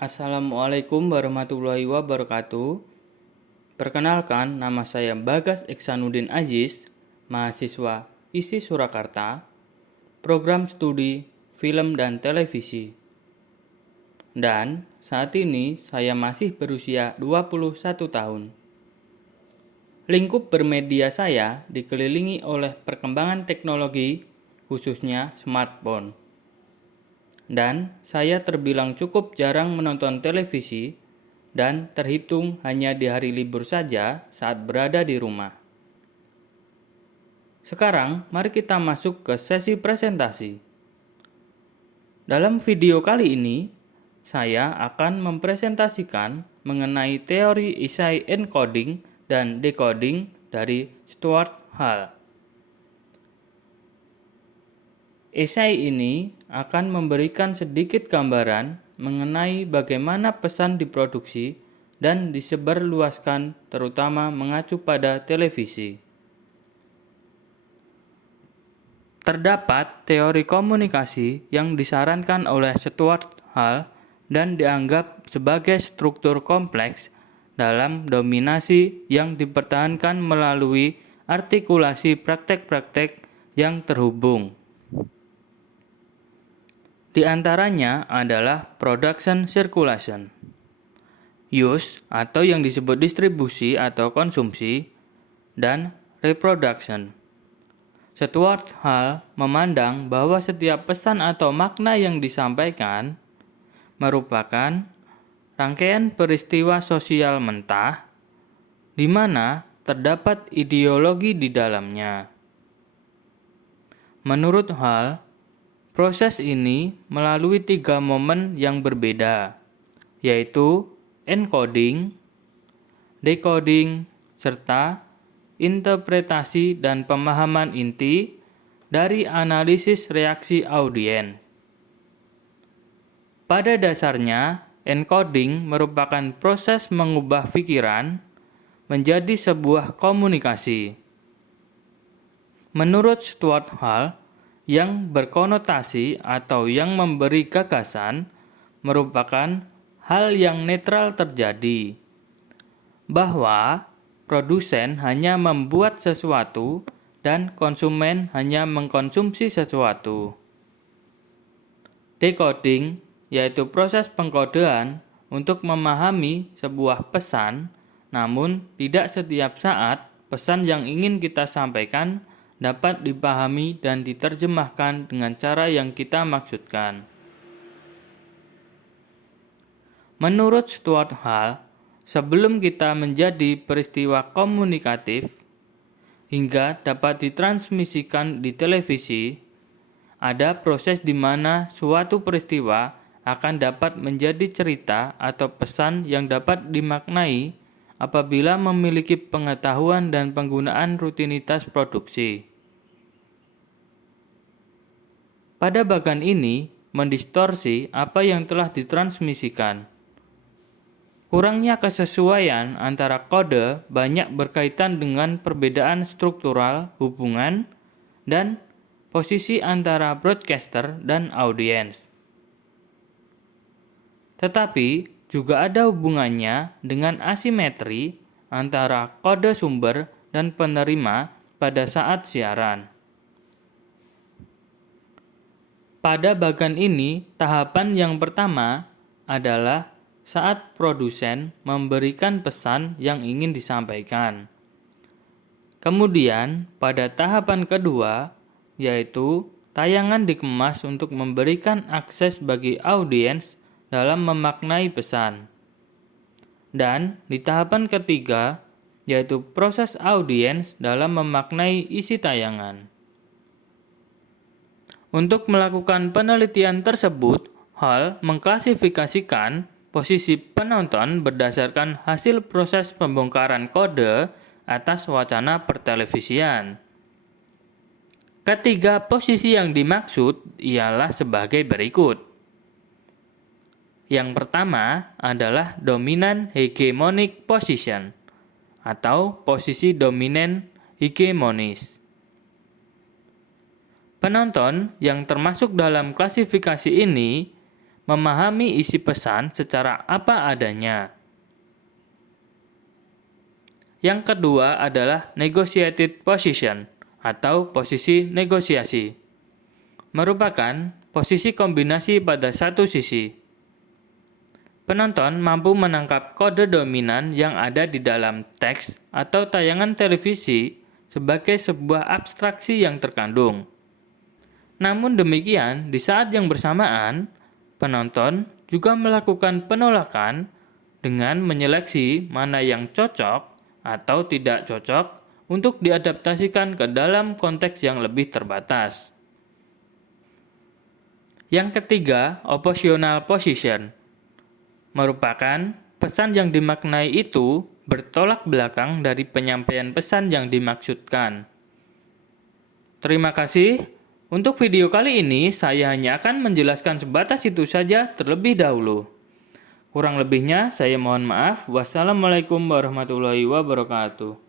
Assalamualaikum warahmatullahi wabarakatuh. Perkenalkan, nama saya Bagas Iksanuddin Aziz, mahasiswa ISI Surakarta, program studi film dan televisi. Dan saat ini saya masih berusia 21 tahun. Lingkup bermedia saya dikelilingi oleh perkembangan teknologi, khususnya smartphone. Dan saya terbilang cukup jarang menonton televisi dan terhitung hanya di hari libur saja saat berada di rumah. Sekarang, mari kita masuk ke sesi presentasi. Dalam video kali ini, saya akan mempresentasikan mengenai teori esai encoding dan decoding dari Stuart Hall. Esai ini akan memberikan sedikit gambaran mengenai bagaimana pesan diproduksi dan disebarluaskan, terutama mengacu pada televisi. Terdapat teori komunikasi yang disarankan oleh Stuart Hall dan dianggap sebagai struktur kompleks dalam dominasi yang dipertahankan melalui artikulasi praktek-praktek yang terhubung. Di antaranya adalah production circulation, use atau yang disebut distribusi atau konsumsi, dan reproduction. Stuart Hall memandang bahwa setiap pesan atau makna yang disampaikan merupakan rangkaian peristiwa sosial mentah di mana terdapat ideologi di dalamnya. Menurut Hall, proses ini melalui 3 momen yang berbeda, yaitu encoding, decoding, serta interpretasi dan pemahaman inti dari analisis reaksi audiens. Pada dasarnya, encoding merupakan proses mengubah pikiran menjadi sebuah komunikasi. Menurut Stuart Hall, yang berkonotasi atau yang memberi gagasan merupakan hal yang netral terjadi, bahwa produsen hanya membuat sesuatu dan konsumen hanya mengkonsumsi sesuatu. Decoding yaitu proses pengkodean untuk memahami sebuah pesan, namun tidak setiap saat pesan yang ingin kita sampaikan dapat dipahami dan diterjemahkan dengan cara yang kita maksudkan. Menurut Stuart Hall, sebelum kita menjadi peristiwa komunikatif hingga dapat ditransmisikan di televisi, ada proses di mana suatu peristiwa akan dapat menjadi cerita atau pesan yang dapat dimaknai apabila memiliki pengetahuan dan penggunaan rutinitas produksi. Pada bagian ini mendistorsi apa yang telah ditransmisikan. Kurangnya kesesuaian antara kode banyak berkaitan dengan perbedaan struktural hubungan dan posisi antara broadcaster dan audiens. Tetapi juga ada hubungannya dengan asimetri antara kode sumber dan penerima pada saat siaran. Pada bagian ini, tahapan yang pertama adalah saat produsen memberikan pesan yang ingin disampaikan. Kemudian, pada tahapan kedua, yaitu tayangan dikemas untuk memberikan akses bagi audiens dalam memaknai pesan. Dan di tahapan ketiga, yaitu proses audiens dalam memaknai isi tayangan. Untuk melakukan penelitian tersebut, Hall mengklasifikasikan posisi penonton berdasarkan hasil proses pembongkaran kode atas wacana pertelevisian. Ketiga posisi yang dimaksud ialah sebagai berikut. Yang pertama adalah dominant hegemonic position atau posisi dominan hegemonis. Penonton yang termasuk dalam klasifikasi ini memahami isi pesan secara apa adanya. Yang kedua adalah negotiated position atau posisi negosiasi. Merupakan posisi kombinasi pada satu sisi. Penonton mampu menangkap kode dominan yang ada di dalam teks atau tayangan televisi sebagai sebuah abstraksi yang terkandung. Namun demikian, di saat yang bersamaan, penonton juga melakukan penolakan dengan menyeleksi mana yang cocok atau tidak cocok untuk diadaptasikan ke dalam konteks yang lebih terbatas. Yang ketiga, oppositional position. Merupakan pesan yang dimaknai itu bertolak belakang dari penyampaian pesan yang dimaksudkan. Terima kasih. Untuk video kali ini, saya hanya akan menjelaskan sebatas itu saja terlebih dahulu. Kurang lebihnya, saya mohon maaf. Wassalamualaikum warahmatullahi wabarakatuh.